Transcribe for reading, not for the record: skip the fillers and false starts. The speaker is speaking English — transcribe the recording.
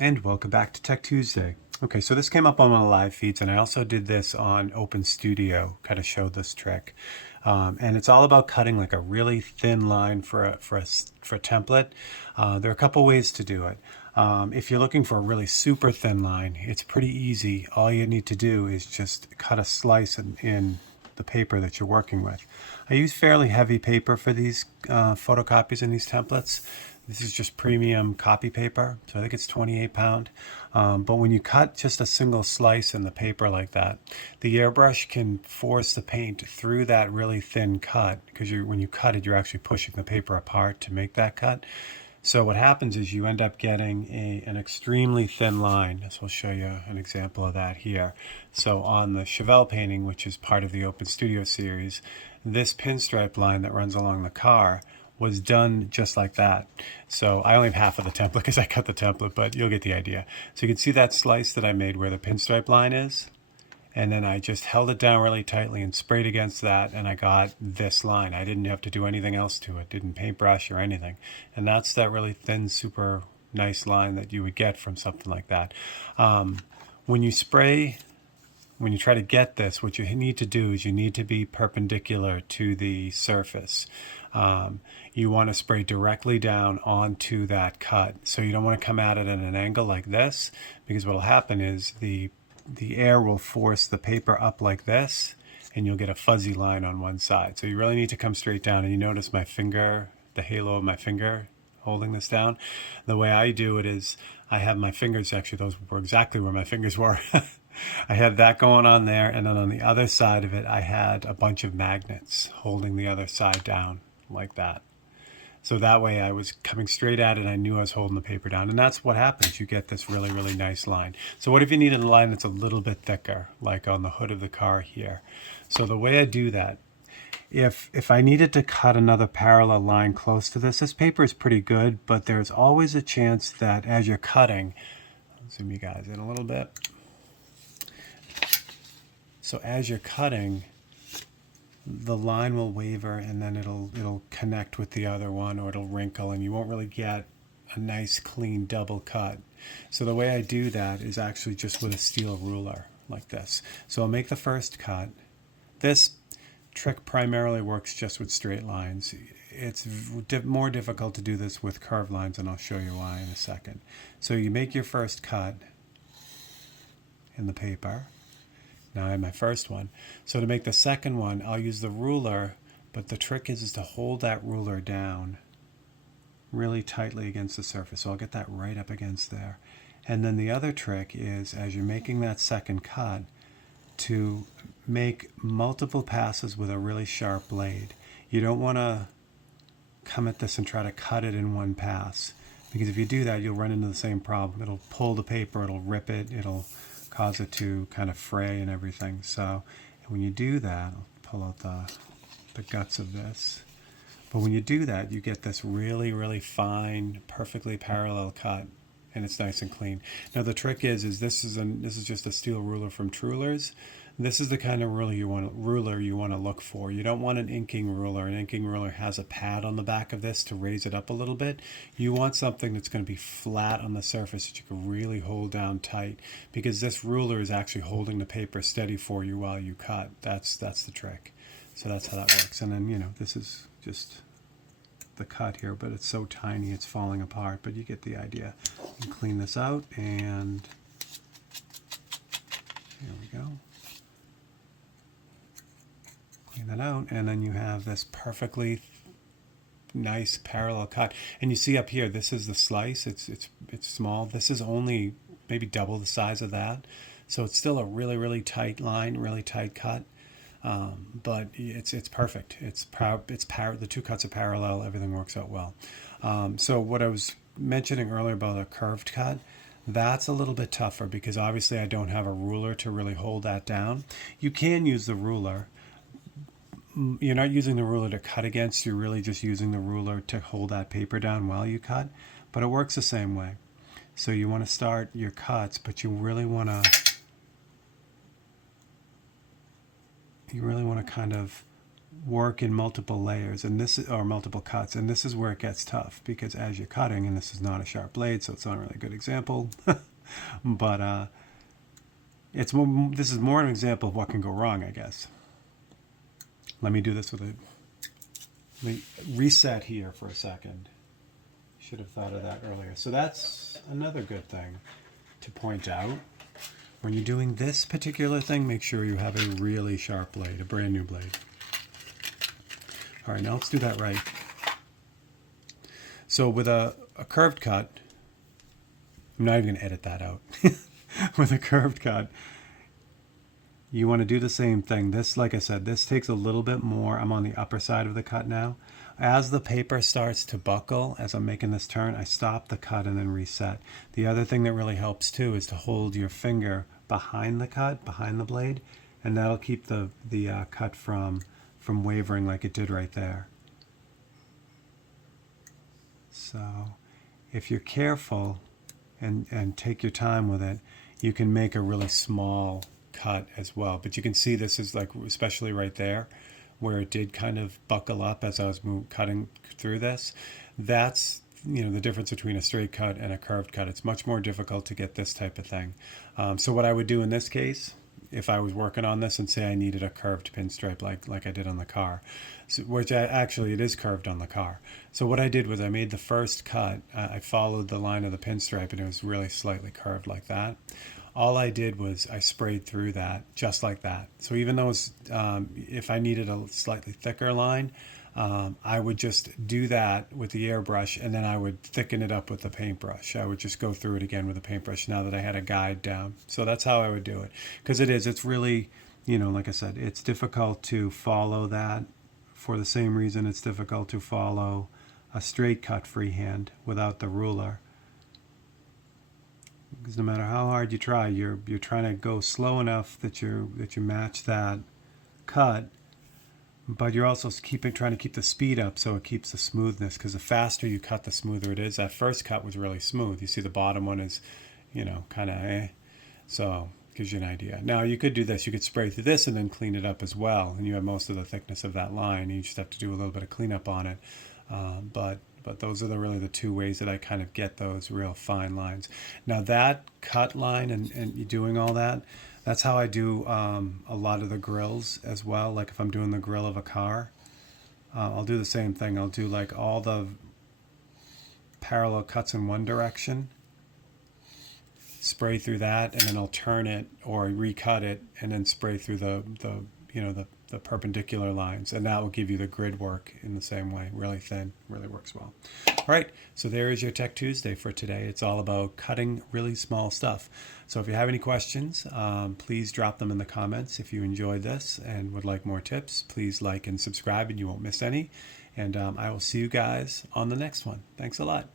And welcome back to Tech Tuesday. Okay, so this came up on one of the live feeds, and I also did this on Open Studio, kind of showed this trick. And it's all about cutting like a really thin line for a template. There are a couple ways to do it. If you're looking for a really super thin line, it's pretty easy. All you need to do is just cut a slice in the paper that you're working with. I use fairly heavy paper for these photocopies and these templates. This is just premium copy paper, so I think it's 28 pound. But when you cut just a single slice in the paper like that, the airbrush can force the paint through that really thin cut, because when you cut it, you're actually pushing the paper apart to make that cut. So what happens is you end up getting an extremely thin line. So I'll show you an example of that here. So on the Chevelle painting, which is part of the Open Studio series, this pinstripe line that runs along the car was done just like that. So I only have half of the template because I cut the template, but you'll get the idea. So you can see that slice that I made where the pinstripe line is. And then I just held it down really tightly and sprayed against that, and I got this line. I didn't have to do anything else to it, didn't paintbrush or anything. And that's that really thin, super nice line that you would get from something like that. When you spray, when you try to get this, what you need to do is you need to be perpendicular to the surface. You want to spray directly down onto that cut. So you don't want to come at it at an angle like this, because what will happen is the air will force the paper up like this, and you'll get a fuzzy line on one side. So you really need to come straight down. And you notice my finger, the halo of my finger holding this down. The way I do it is I have my fingers, actually those were exactly where my fingers were. I had that going on there, and then on the other side of it I had a bunch of magnets holding the other side down like that. So that way I was coming straight at it, and I knew I was holding the paper down. And that's what happens. You get this really, really nice line. So what if you need a line that's a little bit thicker, like on the hood of the car here? So the way I do that, if I needed to cut another parallel line close to this paper is pretty good, but there's always a chance that as you're cutting, I'll zoom you guys in a little bit. So as you're cutting, the line will waver, and then it'll connect with the other one, or it'll wrinkle, and you won't really get a nice clean double cut. So the way I do that is actually just with a steel ruler like this. So I'll make the first cut. This trick primarily works just with straight lines. It's more difficult to do this with curved lines, and I'll show you why in a second. So you make your first cut in the paper. Now I have my first one. So to make the second one, I'll use the ruler, but the trick is to hold that ruler down really tightly against the surface. So I'll get that right up against there. And then the other trick is, as you're making that second cut, to make multiple passes with a really sharp blade. You don't want to come at this and try to cut it in one pass, because if you do that, you'll run into the same problem. It'll pull the paper, it'll rip it, it'll cause it to kind of fray and everything. So when you do that, I'll pull out the guts of this. But when you do that, you get this really, really fine, perfectly parallel cut, and it's nice and clean. Now the trick is this is just a steel ruler from Trulers. This is the kind of ruler you want to look for. You don't want an inking ruler. An inking ruler has a pad on the back of this to raise it up a little bit. You want something that's going to be flat on the surface that you can really hold down tight, because this ruler is actually holding the paper steady for you while you cut. That's the trick. So that's how that works. And then, this is just the cut here, but it's so tiny it's falling apart, but you get the idea. You can clean this out, and here we go. Clean that out, and then you have this perfectly nice parallel cut. And you see up here, this is the slice. It's small. This is only maybe double the size of that, so it's still a really, really tight line, really tight cut. But it's perfect. The two cuts are parallel. Everything works out well. So what I was mentioning earlier about a curved cut, that's a little bit tougher, because obviously I don't have a ruler to really hold that down. You can use the ruler. You're not using the ruler to cut against, you're really just using the ruler to hold that paper down while you cut, but it works the same way. So you want to start your cuts, but you really want to kind of work in multiple layers and or multiple cuts, and this is where it gets tough, because as you're cutting, and this is not a sharp blade, so it's not really a good example, but this is more an example of what can go wrong, I guess. Let me do this with let me reset here for a second. Should have thought of that earlier. So that's another good thing to point out. When you're doing this particular thing, make sure you have a really sharp blade, a brand new blade. All right, now let's do that right. So with a curved cut, I'm not even going to edit that out. With a curved cut, you want to do the same thing. This, like I said, this takes a little bit more. I'm on the upper side of the cut now. As the paper starts to buckle, as I'm making this turn, I stop the cut and then reset. The other thing that really helps too is to hold your finger behind the cut, behind the blade, and that'll keep the cut from wavering like it did right there. So if you're careful and take your time with it, you can make a really small cut as well. But you can see this is like, especially right there, where it did kind of buckle up as I was cutting through this. That's, the difference between a straight cut and a curved cut. It's much more difficult to get this type of thing. So what I would do in this case, if I was working on this and say I needed a curved pinstripe like I did on the car, which actually it is curved on the car. So what I did was I made the first cut, I followed the line of the pinstripe, and it was really slightly curved like that. All I did was I sprayed through that just like that. So even though if I needed a slightly thicker line, I would just do that with the airbrush, and then I would thicken it up with the paintbrush. I would just go through it again with the paintbrush now that I had a guide down. So that's how I would do it. Because it's really, like I said, it's difficult to follow that for the same reason it's difficult to follow a straight cut freehand without the ruler. Because no matter how hard you try, you're trying to go slow enough that you match that cut, but you're also trying to keep the speed up so it keeps the smoothness, because the faster you cut, the smoother it is. That first cut was really smooth. You see the bottom one is, kind of so gives you an idea. Now you could do this. You could spray through this and then clean it up as well, and you have most of the thickness of that line. You just have to do a little bit of cleanup on it, but those are really the two ways that I kind of get those real fine lines. Now that cut line and doing all that, that's how I do a lot of the grills as well. Like if I'm doing the grill of a car, I'll do the same thing. I'll do like all the parallel cuts in one direction, spray through that, and then I'll turn it or recut it and then spray through the perpendicular lines, and that will give you the grid work in the same way. Really thin, really works well. All right, so there is your Tech Tuesday for today. It's all about cutting really small stuff. So if you have any questions, please drop them in the comments. If you enjoyed this and would like more tips, please like and subscribe and you won't miss any. And I will see you guys on the next one. Thanks a lot.